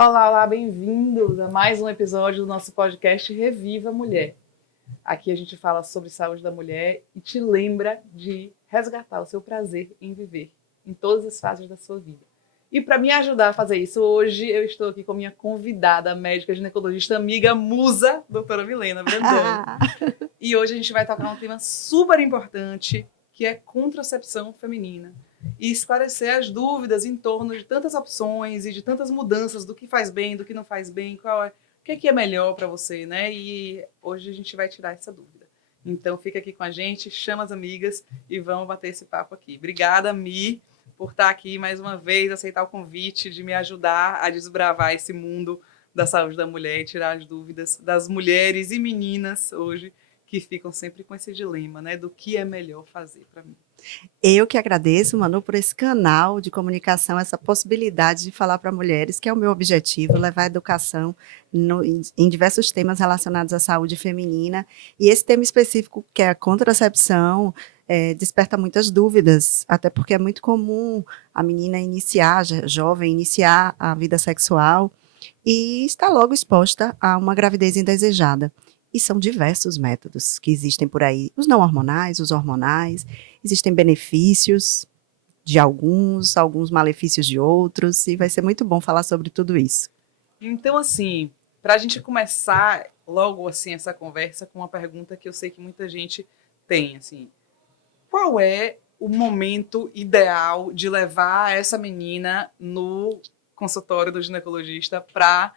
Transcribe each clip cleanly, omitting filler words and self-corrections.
Olá, olá, bem-vindos a mais um episódio do nosso podcast Reviva a Mulher. Aqui a gente fala sobre saúde da mulher e te lembra de resgatar o seu prazer em viver em todas as fases da sua vida. E para me ajudar a fazer isso, hoje eu estou aqui com minha convidada, a médica ginecologista amiga musa, doutora Milena Brandão. E hoje a gente vai tocar um tema super importante, que é contracepção feminina. E esclarecer as dúvidas em torno de tantas opções e de tantas mudanças do que faz bem, do que não faz bem, o que é melhor para você, né? E hoje a gente vai tirar essa dúvida. Então fica aqui com a gente, chama as amigas e vamos bater esse papo aqui. Obrigada, Mi, por estar aqui mais uma vez, aceitar o convite de me ajudar a desbravar esse mundo da saúde da mulher e tirar as dúvidas das mulheres e meninas hoje que ficam sempre com esse dilema, né? Do que é melhor fazer para mim. Eu que agradeço, Manu, por esse canal de comunicação, essa possibilidade de falar para mulheres, que é o meu objetivo, levar a educação em diversos temas relacionados à saúde feminina. E esse tema específico, que é a contracepção, desperta muitas dúvidas, até porque é muito comum a menina iniciar, jovem, iniciar a vida sexual e está logo exposta a uma gravidez indesejada. E são diversos métodos que existem por aí, os não hormonais, os hormonais, existem benefícios de alguns malefícios de outros, e vai ser muito bom falar sobre tudo isso. Então, assim, para a gente começar logo assim essa conversa com uma pergunta que eu sei que muita gente tem, assim, qual é o momento ideal de levar essa menina no consultório do ginecologista para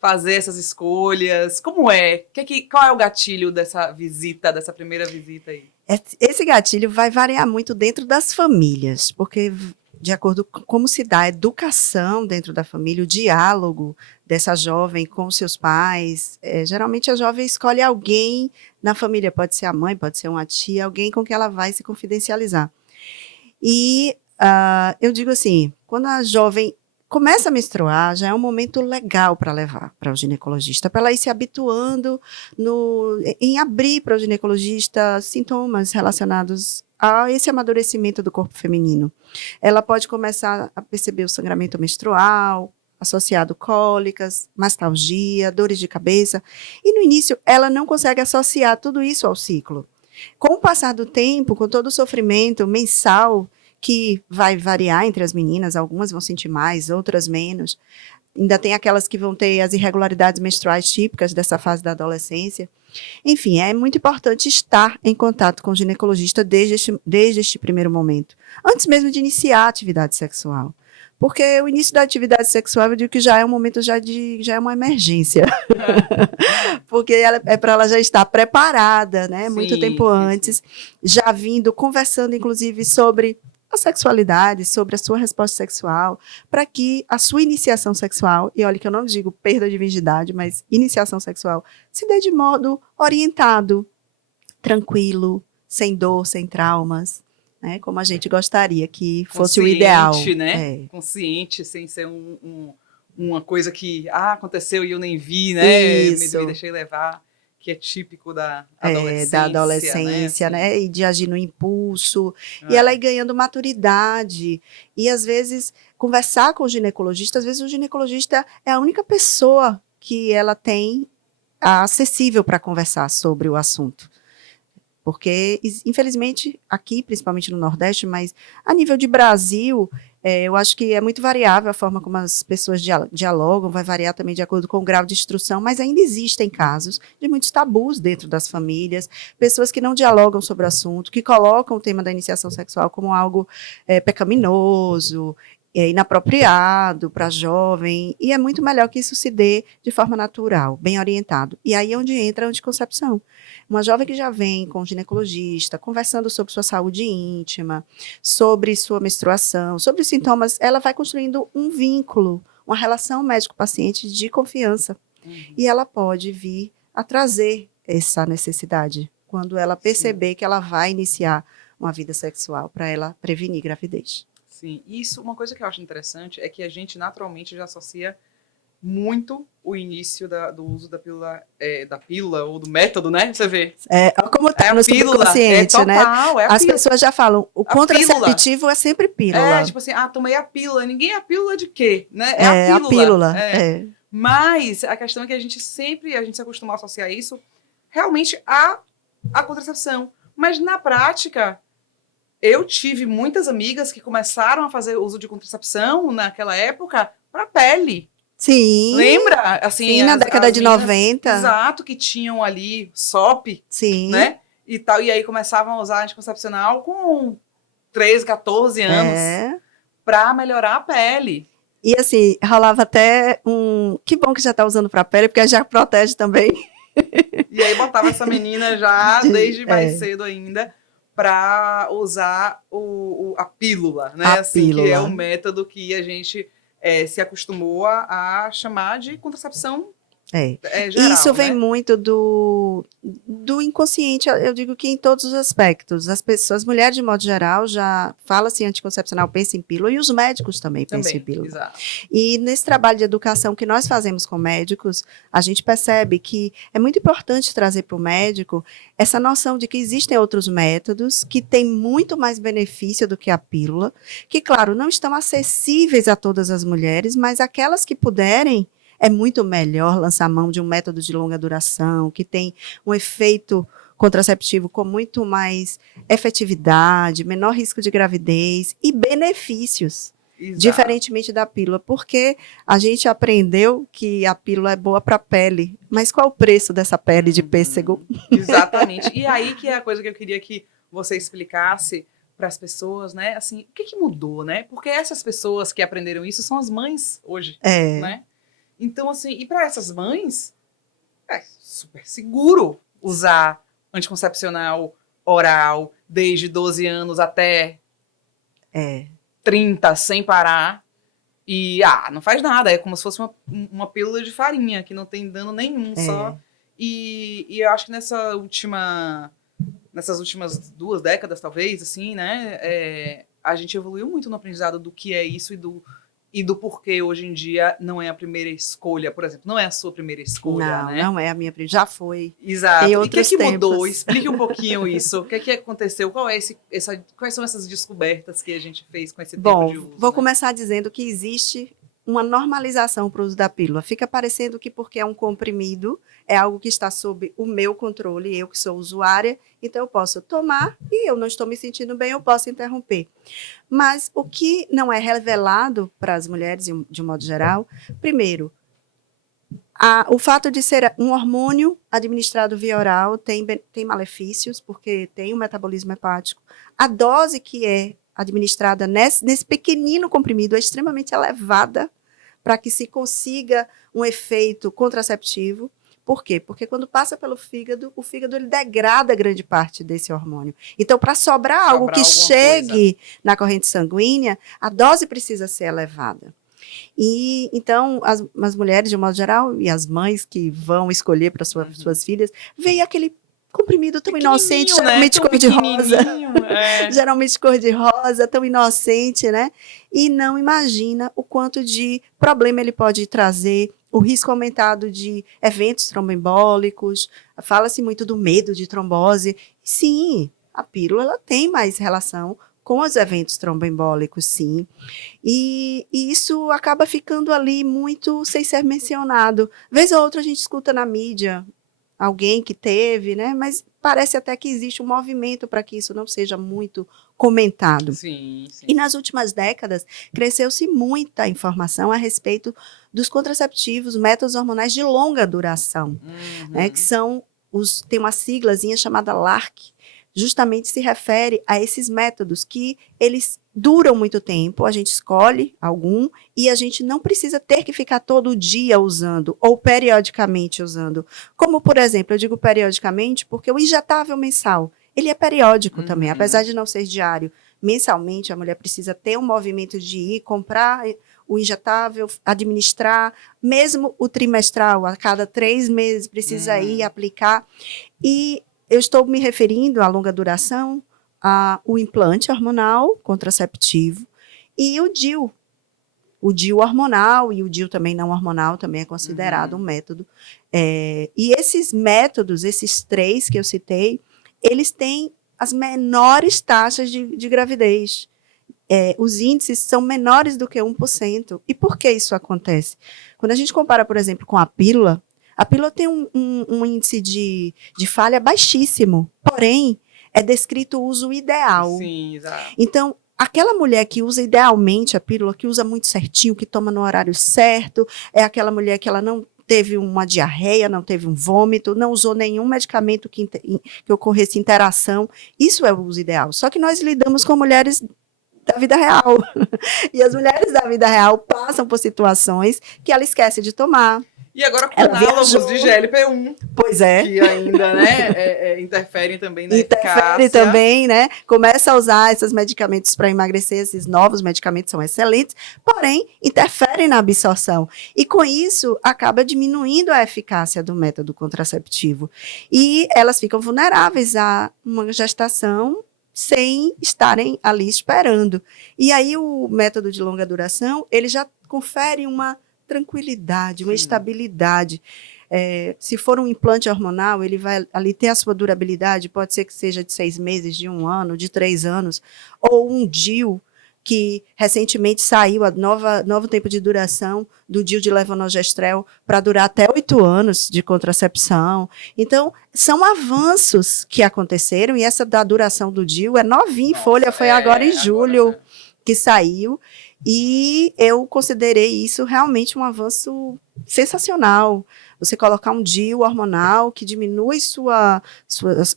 fazer essas escolhas? Como é? Qual é o gatilho dessa visita, dessa primeira visita aí? Esse gatilho vai variar muito dentro das famílias, porque de acordo com como se dá a educação dentro da família, o diálogo dessa jovem com seus pais, geralmente a jovem escolhe alguém na família, pode ser a mãe, pode ser uma tia, alguém com quem ela vai se confidencializar. E eu digo assim, quando a jovem começa a menstruar, já é um momento legal para levar para o ginecologista, para ela ir se habituando em abrir para o ginecologista sintomas relacionados a esse amadurecimento do corpo feminino. Ela pode começar a perceber o sangramento menstrual, associado cólicas, mastalgia, dores de cabeça, e no início ela não consegue associar tudo isso ao ciclo. Com o passar do tempo, com todo o sofrimento mensal que vai variar entre as meninas, algumas vão sentir mais, outras menos. Ainda tem aquelas que vão ter as irregularidades menstruais típicas dessa fase da adolescência. Enfim, é muito importante estar em contato com o ginecologista desde este primeiro momento, antes mesmo de iniciar a atividade sexual. Porque o início da atividade sexual, eu digo que já é um momento já é uma emergência. Porque é para ela já estar preparada, né? Sim, Muito tempo antes, já vindo, conversando, inclusive, sobre a sexualidade, sobre a sua resposta sexual, para que a sua iniciação sexual, e olha que eu não digo perda de virgindade, mas iniciação sexual, se dê de modo orientado, tranquilo, sem dor, sem traumas, né? Como a gente gostaria que fosse o ideal. Né? Consciente, sem ser uma coisa que aconteceu e eu nem vi, né? Me deixei levar, que é típico da adolescência, né? E de agir no impulso, e ela ir ganhando maturidade, e às vezes conversar com o ginecologista, às vezes o ginecologista é a única pessoa que ela tem acessível para conversar sobre o assunto. Porque, infelizmente, aqui, principalmente no Nordeste, mas a nível de Brasil, eu acho que é muito variável a forma como as pessoas dialogam, vai variar também de acordo com o grau de instrução, mas ainda existem casos de muitos tabus dentro das famílias, pessoas que não dialogam sobre o assunto, que colocam o tema da iniciação sexual como algo pecaminoso, inapropriado para jovem, e é muito melhor que isso se dê de forma natural, bem orientado. E aí é onde entra a anticoncepção. Uma jovem que já vem com o ginecologista, conversando sobre sua saúde íntima, sobre sua menstruação, sobre os sintomas, ela vai construindo um vínculo, uma relação médico-paciente de confiança. E ela pode vir a trazer essa necessidade quando ela perceber que ela vai iniciar uma vida sexual, para ela prevenir gravidez. Sim, isso, uma coisa que eu acho interessante é que a gente naturalmente já associa muito o início do uso da pílula ou do método, né? Você vê. Como tá no pílula, subconsciente, né? As pessoas já falam, o contraceptivo é sempre pílula. Tipo assim, tomei a pílula. Ninguém é a pílula de quê, né? A pílula. Mas a questão é que a gente se acostumou a associar isso realmente à contracepção. Mas na prática, eu tive muitas amigas que começaram a fazer uso de contracepção naquela época para pele. Sim. Lembra? Assim, sim, na década de 90. Exato, que tinham ali SOP. Sim. Né? E tal. E aí começavam a usar anticoncepcional com 13, 14 anos para melhorar a pele. E assim, rolava até que bom que já tá usando para pele, porque já protege também. E aí botava essa menina já desde mais cedo ainda para usar a pílula, né? Pílula. Que é um método que a gente se acostumou a chamar de contracepção geral. Isso vem né? muito do inconsciente, eu digo que em todos os aspectos. As mulheres, de modo geral, já fala-se anticoncepcional, pensa em pílula, e os médicos também pensam em pílula. Exato. E nesse trabalho de educação que nós fazemos com médicos, a gente percebe que é muito importante trazer para o médico essa noção de que existem outros métodos que têm muito mais benefício do que a pílula, que, claro, não estão acessíveis a todas as mulheres, mas aquelas que puderem, é muito melhor lançar mão de um método de longa duração, que tem um efeito contraceptivo com muito mais efetividade, menor risco de gravidez e benefícios, diferentemente da pílula, porque a gente aprendeu que a pílula é boa para a pele, mas qual o preço dessa pele de pêssego? Exatamente. E aí que é a coisa que eu queria que você explicasse para as pessoas, né? Assim, o que mudou, né? Porque essas pessoas que aprenderam isso são as mães hoje, né? Então, assim, e para essas mães, é super seguro usar anticoncepcional oral desde 12 anos até 30, sem parar. E, não faz nada, é como se fosse uma pílula de farinha, que não tem dano nenhum só. E eu acho que nessas últimas 2 décadas, talvez, assim, né, a gente evoluiu muito no aprendizado do que é isso e do porquê hoje em dia não é a primeira escolha, por exemplo. Não é a sua primeira escolha, não, né? Não é a minha primeira, já foi. Exato. E o que mudou? Explique um pouquinho isso. O que aconteceu? Quais são essas descobertas que a gente fez com esse tempo de uso? Vou começar dizendo que existe uma normalização para o uso da pílula. Fica parecendo que porque é um comprimido, é algo que está sob o meu controle, eu que sou usuária, então eu posso tomar e eu não estou me sentindo bem, eu posso interromper. Mas o que não é revelado para as mulheres, de um modo geral, primeiro, o fato de ser um hormônio administrado via oral tem malefícios, porque tem um metabolismo hepático. A dose que é administrada nesse pequenino comprimido é extremamente elevada para que se consiga um efeito contraceptivo. Por quê? Porque quando passa pelo fígado, o fígado ele degrada grande parte desse hormônio. Então, para sobrar algo que chegue na corrente sanguínea, a dose precisa ser elevada. E então as mulheres, de um modo geral, e as mães que vão escolher para suas filhas, veem aquele comprimido tão inocente, geralmente cor-de-rosa. Geralmente cor-de-rosa, tão inocente, né? E não imagina o quanto de problema ele pode trazer, o risco aumentado de eventos tromboembólicos. Fala-se muito do medo de trombose. Sim, a pílula ela tem mais relação com os eventos tromboembólicos, sim. E isso acaba ficando ali muito sem ser mencionado. Vez ou outra a gente escuta na mídia alguém que teve, né? Mas parece até que existe um movimento para que isso não seja muito comentado. Sim, sim. E nas últimas décadas, cresceu-se muita informação a respeito dos contraceptivos, métodos hormonais de longa duração, né? Que tem uma siglazinha chamada LARC, justamente se refere a esses métodos que eles duram muito tempo, a gente escolhe algum e a gente não precisa ter que ficar todo dia usando ou periodicamente usando. Como, por exemplo, eu digo periodicamente porque o injetável mensal, ele é periódico também, apesar de não ser diário. Mensalmente, a mulher precisa ter um movimento de ir comprar o injetável, administrar, mesmo o trimestral, a cada 3 meses precisa ir aplicar. E eu estou me referindo à longa duração, ao implante hormonal contraceptivo e o DIU, o DIU hormonal e o DIU também não hormonal também é considerado um método. E esses métodos, esses 3 que eu citei, eles têm as menores taxas de gravidez. Os índices são menores do que 1%. E por que isso acontece? Quando a gente compara, por exemplo, com a pílula tem um índice de falha baixíssimo, porém, é descrito o uso ideal. Sim, exato. Então, aquela mulher que usa idealmente a pílula, que usa muito certinho, que toma no horário certo, é aquela mulher que ela não teve uma diarreia, não teve um vômito, não usou nenhum medicamento que ocorresse interação. Isso é o uso ideal. Só que nós lidamos com mulheres da vida real. E as mulheres da vida real passam por situações que ela esquece de tomar. E agora com análogos de GLP-1. Pois é. Que ainda, né, interferem também na eficácia. Interfere também, né? Começa a usar esses medicamentos para emagrecer, esses novos medicamentos são excelentes, porém, interferem na absorção. E com isso, acaba diminuindo a eficácia do método contraceptivo. E elas ficam vulneráveis a uma gestação sem estarem ali esperando. E aí, o método de longa duração, ele já confere uma tranquilidade, uma estabilidade. Se for um implante hormonal, ele vai ali ter a sua durabilidade, pode ser que seja de 6 meses, de 1 ano, de 3 anos, ou um DIU, que recentemente saiu, novo tempo de duração do DIU de levonorgestrel, para durar até 8 anos de contracepção. Então, são avanços que aconteceram, e essa da duração do DIU é novinha em folha, foi agora em julho que saiu, e eu considerei isso realmente um avanço sensacional. Você colocar um DIU hormonal que diminui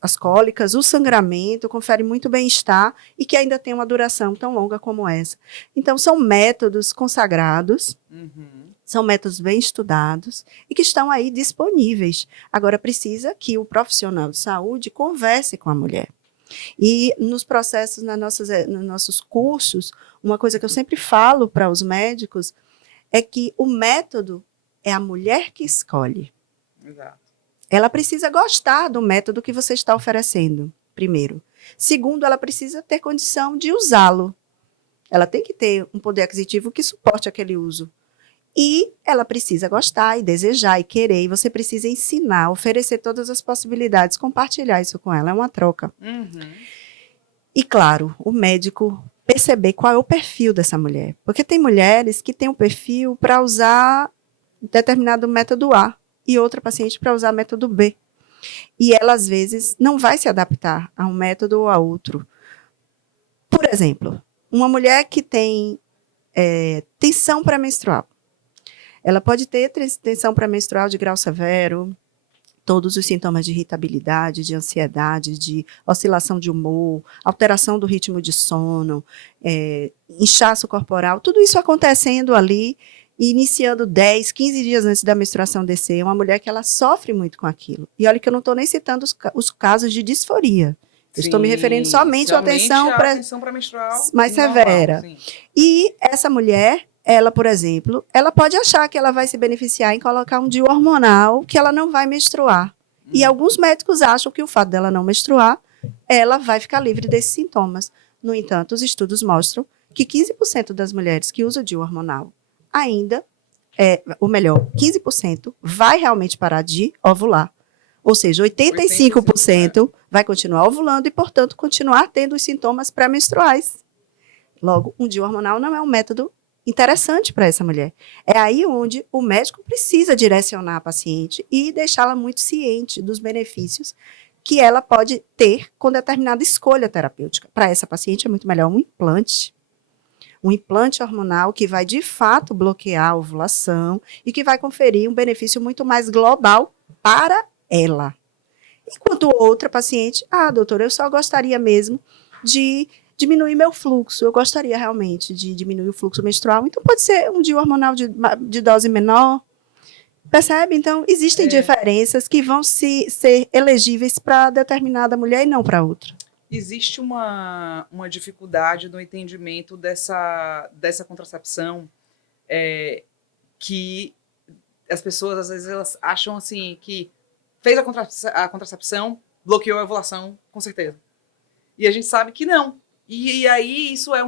as cólicas, o sangramento, confere muito bem-estar e que ainda tem uma duração tão longa como essa. Então, são métodos consagrados, são métodos bem estudados e que estão aí disponíveis. Agora, precisa que o profissional de saúde converse com a mulher. E nos processos, nos nossos cursos, uma coisa que eu sempre falo para os médicos é que o método é a mulher que escolhe. Exato. Ela precisa gostar do método que você está oferecendo, primeiro. Segundo, ela precisa ter condição de usá-lo. Ela tem que ter um poder aquisitivo que suporte aquele uso. E ela precisa gostar e desejar e querer. E você precisa ensinar, oferecer todas as possibilidades, compartilhar isso com ela. É uma troca. E, claro, o médico perceber qual é o perfil dessa mulher. Porque tem mulheres que têm um perfil para usar determinado método A e outra paciente para usar método B. E ela, às vezes, não vai se adaptar a um método ou a outro. Por exemplo, uma mulher que tem tensão pré-menstrual. Ela pode ter tensão pré-menstrual de grau severo, todos os sintomas de irritabilidade, de ansiedade, de oscilação de humor, alteração do ritmo de sono, inchaço corporal, tudo isso acontecendo ali, iniciando 10, 15 dias antes da menstruação descer, uma mulher que ela sofre muito com aquilo. E olha que eu não estou nem citando os casos de disforia. Eu estou me referindo somente à tensão pré-menstrual mais severa. E essa mulher, ela, por exemplo, ela pode achar que ela vai se beneficiar em colocar um DIU hormonal, que ela não vai menstruar. E alguns médicos acham que o fato dela não menstruar, ela vai ficar livre desses sintomas. No entanto, os estudos mostram que 15% das mulheres que usam DIU hormonal ainda, ou melhor, 15% vai realmente parar de ovular. Ou seja, 85% vai continuar ovulando e, portanto, continuar tendo os sintomas pré-menstruais. Logo, um DIU hormonal não é um método interessante para essa mulher. É aí onde o médico precisa direcionar a paciente e deixá-la muito ciente dos benefícios que ela pode ter com determinada escolha terapêutica. Para essa paciente é muito melhor um implante hormonal que vai, de fato, bloquear a ovulação e que vai conferir um benefício muito mais global para ela. Enquanto outra paciente, doutora, eu só gostaria mesmo de diminuir meu fluxo, eu gostaria realmente de diminuir o fluxo menstrual, então pode ser um DIU hormonal de dose menor, percebe? Então, existem diferenças que vão ser elegíveis para determinada mulher e não para outra. Existe uma dificuldade no entendimento dessa contracepção que as pessoas, às vezes, elas acham assim que fez a contracepção, bloqueou a ovulação, com certeza. E a gente sabe que não. E aí isso é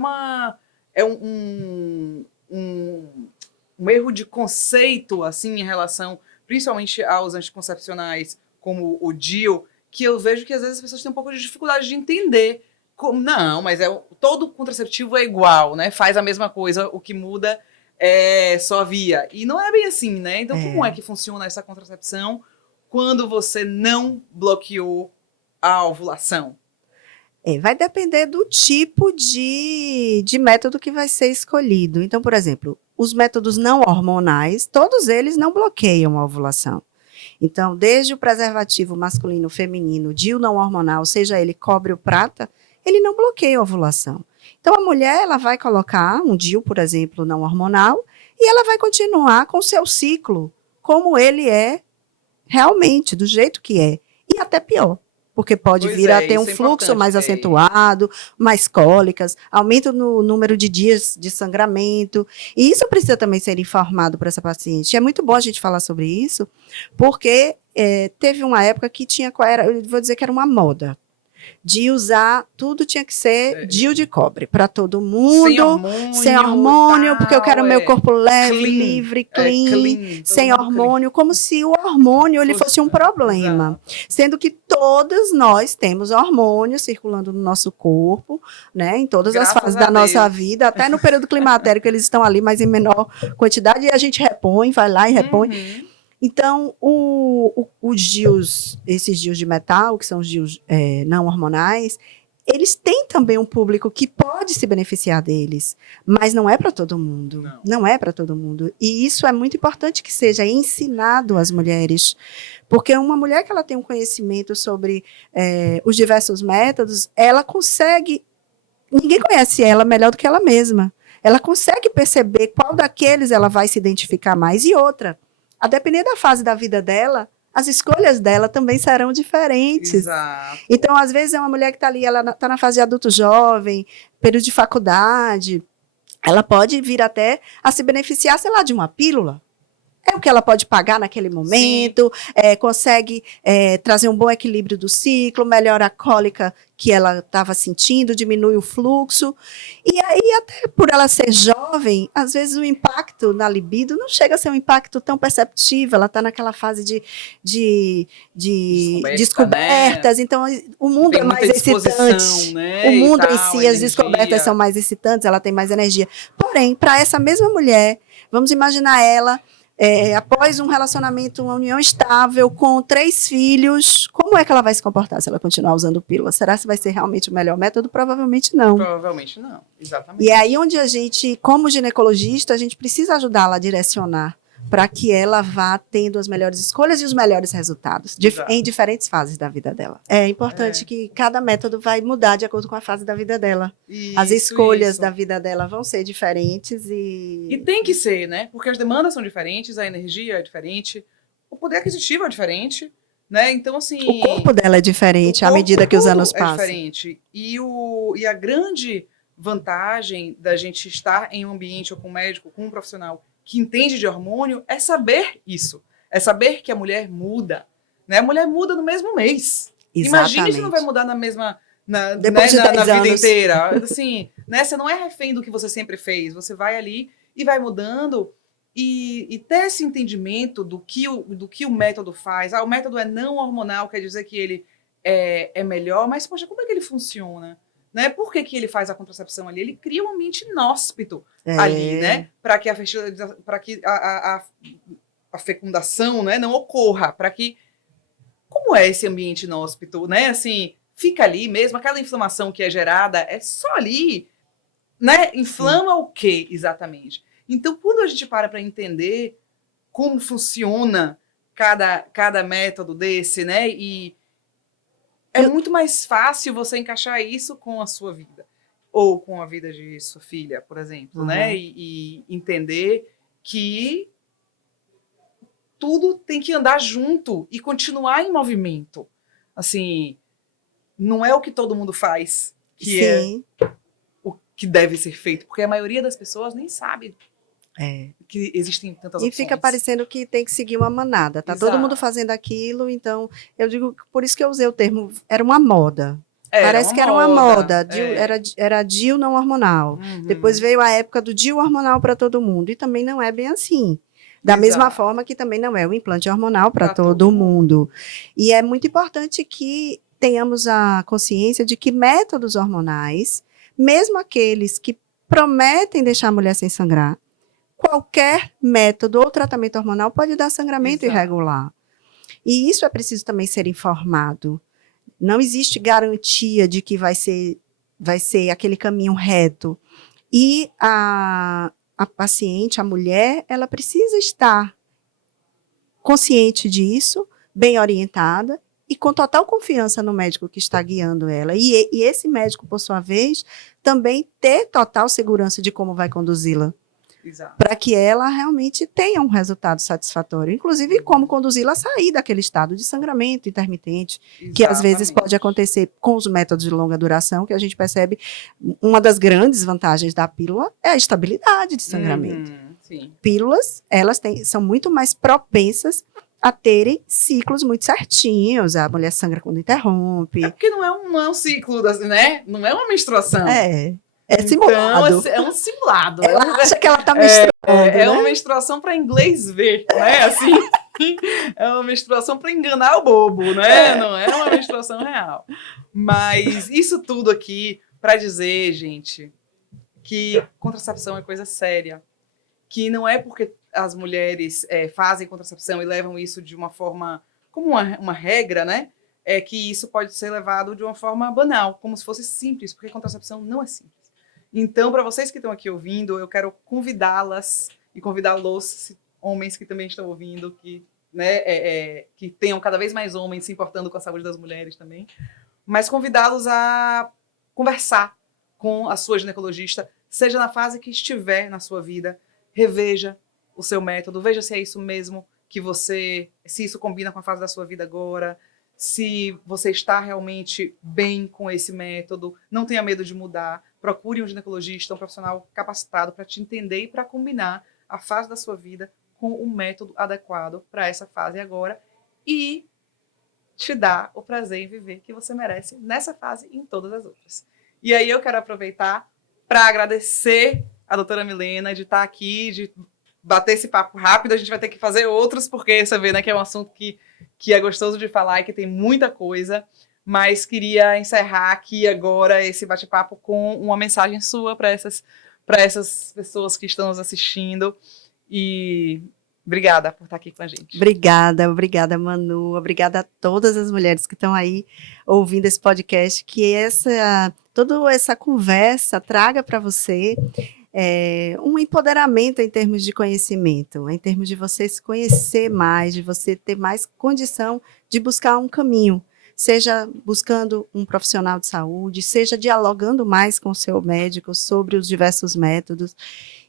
um erro de conceito, assim, em relação, principalmente aos anticoncepcionais, como o DIU, que eu vejo que às vezes as pessoas têm um pouco de dificuldade de entender. Não, mas todo contraceptivo é igual, né? Faz a mesma coisa, o que muda é só a via. E não é bem assim, né? Então, como é que funciona essa contracepção quando você não bloqueou a ovulação? Vai depender do tipo de método que vai ser escolhido. Então, por exemplo, os métodos não hormonais, todos eles não bloqueiam a ovulação. Então, desde o preservativo masculino, feminino, DIU não hormonal, seja ele cobre ou prata, ele não bloqueia a ovulação. Então, a mulher ela vai colocar um DIU, por exemplo, não hormonal, e ela vai continuar com o seu ciclo, como ele é realmente, do jeito que é, e até pior. Porque pode vir a ter um fluxo mais acentuado, mais cólicas, aumento no número de dias de sangramento. E isso precisa também ser informado para essa paciente. É muito bom a gente falar sobre isso, porque teve uma época que tinha, eu vou dizer que era uma moda, de usar, tudo tinha que ser DIU de cobre, para todo mundo, sem hormônio, porque eu quero meu corpo leve, clean, livre, clean, sem hormônio, como se o hormônio ele fosse um problema. Exato. Sendo que todas nós temos hormônios circulando no nosso corpo, né, em todas as fases da nossa vida, até no período climatérico eles estão ali, mas em menor quantidade, e a gente repõe, vai lá e repõe. Então, os DIUs, esses DIUs de metal, que são os DIUs não hormonais, eles têm também um público que pode se beneficiar deles, mas não é para todo mundo. Não é para todo mundo. E isso é muito importante que seja ensinado às mulheres, porque uma mulher que ela tem um conhecimento sobre os diversos métodos, ela consegue, ninguém conhece ela melhor do que ela mesma. Ela consegue perceber qual daqueles ela vai se identificar mais. E outra, a depender da fase da vida dela, as escolhas dela também serão diferentes. Exato. Então, às vezes, é uma mulher que está ali, ela está na fase de adulto jovem, período de faculdade, ela pode vir até a se beneficiar, sei lá, de uma pílula. É o que ela pode pagar naquele momento, consegue trazer um bom equilíbrio do ciclo, melhora a cólica que ela estava sentindo, diminui o fluxo. E aí, até por ela ser jovem, às vezes o impacto na libido não chega a ser um impacto tão perceptível, ela está naquela fase de descobertas, né? Então o mundo é mais excitante. Né? O mundo em si, as descobertas são mais excitantes, ela tem mais energia. Porém, para essa mesma mulher, vamos imaginar ela após um relacionamento, uma união estável, com 3 filhos, como é que ela vai se comportar se ela continuar usando pílula? Será que vai ser realmente o melhor método? Provavelmente não. Provavelmente não, exatamente. E é aí onde a gente, como ginecologista, a gente precisa ajudá-la a direcionar para que ela vá tendo as melhores escolhas e os melhores resultados em diferentes fases da vida dela. É importante que cada método vai mudar de acordo com a fase da vida dela. As escolhas da vida dela vão ser diferentes e tem que ser, né? Porque as demandas são diferentes, a energia é diferente, o poder aquisitivo é diferente, né? Então, assim... O corpo dela é diferente à medida que os anos passam. É diferente. E a grande vantagem da gente estar em um ambiente ou com um médico, com um profissional que entende de hormônio, é saber isso. É saber que a mulher muda. Né? A mulher muda no mesmo mês. Exatamente. Imagine se não vai mudar na mesma... na vida inteira. Assim, né? Você não é refém do que você sempre fez. Você vai ali e vai mudando. E ter esse entendimento do que o método faz. O método é não hormonal, quer dizer que ele é melhor. Mas, poxa, como é que ele funciona? Né? Por que ele faz a contracepção ali? Ele cria um ambiente inóspito ali, né? Para que a fecundação, né, não ocorra. Para que... Como é esse ambiente inóspito, né? Assim, fica ali mesmo, aquela inflamação que é gerada é só ali, né? Inflama o quê, exatamente? Então, quando a gente para entender como funciona cada método desse, né? E é muito mais fácil você encaixar isso com a sua vida. Ou com a vida de sua filha, por exemplo, né? E entender que tudo tem que andar junto e continuar em movimento. Assim, não é o que todo mundo faz que é o que deve ser feito, porque a maioria das pessoas nem sabe que existem tantas opções. E fica parecendo que tem que seguir uma manada. Tá todo mundo fazendo aquilo, então eu digo, por isso que eu usei o termo, era uma moda. Parece que era uma moda. É. Era DIU não hormonal. Uhum. Depois veio a época do DIU hormonal para todo mundo. E também não é bem assim. Da Exato. mesma forma que também não é o implante hormonal para Pra todo mundo. E é muito importante que tenhamos a consciência de que métodos hormonais, mesmo aqueles que prometem deixar a mulher sem sangrar, qualquer método ou tratamento hormonal pode dar sangramento Exato. irregular. E isso é preciso também ser informado. Não existe garantia de que vai ser aquele caminho reto. E a paciente, a mulher, ela precisa estar consciente disso, bem orientada e com total confiança no médico que está guiando ela. E esse médico, por sua vez, também ter total segurança de como vai conduzi-la. Para que ela realmente tenha um resultado satisfatório. Inclusive, como conduzi-la a sair daquele estado de sangramento intermitente, que às vezes pode acontecer com os métodos de longa duração, que a gente percebe uma das grandes vantagens da pílula é a estabilidade de sangramento. Sim. Pílulas, elas são muito mais propensas a terem ciclos muito certinhos. A mulher sangra quando interrompe. É porque não é um ciclo, né? Não é uma menstruação. É simulado. Então, é um simulado. Ela acha que ela está menstruando. É uma menstruação para inglês ver, né? Assim, é uma menstruação para enganar o bobo, né? Não é uma menstruação real. Mas isso tudo aqui para dizer, gente, que contracepção é coisa séria. Que não é porque as mulheres fazem contracepção e levam isso de uma forma como uma regra, né? É que isso pode ser levado de uma forma banal, como se fosse simples, porque contracepção não é simples. Então, para vocês que estão aqui ouvindo, eu quero convidá-las e convidá-los, homens que também estão ouvindo, que, né, que tenham cada vez mais homens se importando com a saúde das mulheres também, mas convidá-los a conversar com a sua ginecologista, seja na fase que estiver na sua vida, reveja o seu método, veja se é isso mesmo se isso combina com a fase da sua vida agora, se você está realmente bem com esse método, não tenha medo de mudar, procure um ginecologista, um profissional capacitado para te entender e para combinar a fase da sua vida com o método adequado para essa fase agora e te dar o prazer em viver que você merece nessa fase e em todas as outras. E aí eu quero aproveitar para agradecer a doutora Milena de estar aqui, de bater esse papo rápido. A gente vai ter que fazer outros, porque você vê, né, que é um assunto que é gostoso de falar e que tem muita coisa. Mas queria encerrar aqui agora esse bate-papo com uma mensagem sua para essas pessoas que estão nos assistindo. E obrigada por estar aqui com a gente. Obrigada, Manu. Obrigada a todas as mulheres que estão aí ouvindo esse podcast. Que toda essa conversa traga para você um empoderamento em termos de conhecimento, em termos de você se conhecer mais, de você ter mais condição de buscar um caminho, seja buscando um profissional de saúde, seja dialogando mais com o seu médico sobre os diversos métodos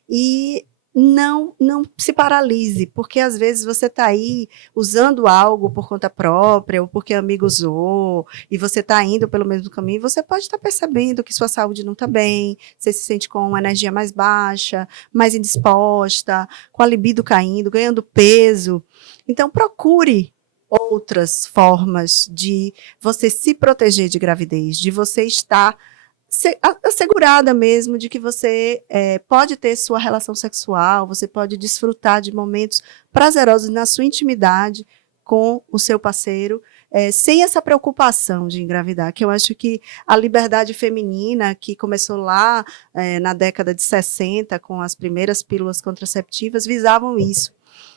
e não se paralise, porque às vezes você está aí usando algo por conta própria ou porque amigo usou e você está indo pelo mesmo caminho e você pode estar percebendo que sua saúde não está bem, você se sente com uma energia mais baixa, mais indisposta, com a libido caindo, ganhando peso. Então procure outras formas de você se proteger de gravidez, de você estar assegurada mesmo de que você pode ter sua relação sexual, você pode desfrutar de momentos prazerosos na sua intimidade com o seu parceiro, sem essa preocupação de engravidar, que eu acho que a liberdade feminina, que começou lá na década de 60, com as primeiras pílulas contraceptivas, visavam isso.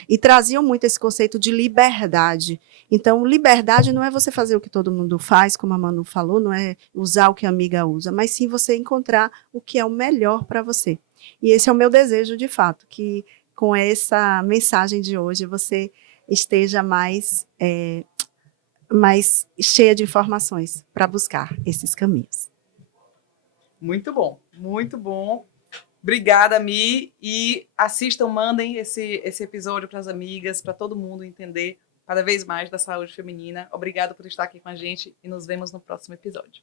E traziam muito esse conceito de liberdade. Então, liberdade não é você fazer o que todo mundo faz, como a Manu falou, não é usar o que a amiga usa, mas sim você encontrar o que é o melhor para você. E esse é o meu desejo, de fato, que com essa mensagem de hoje você esteja mais cheia de informações para buscar esses caminhos. Muito bom, muito bom. Obrigada, Mi. E assistam, mandem esse episódio para as amigas, para todo mundo entender cada vez mais da saúde feminina. Obrigada por estar aqui com a gente e nos vemos no próximo episódio.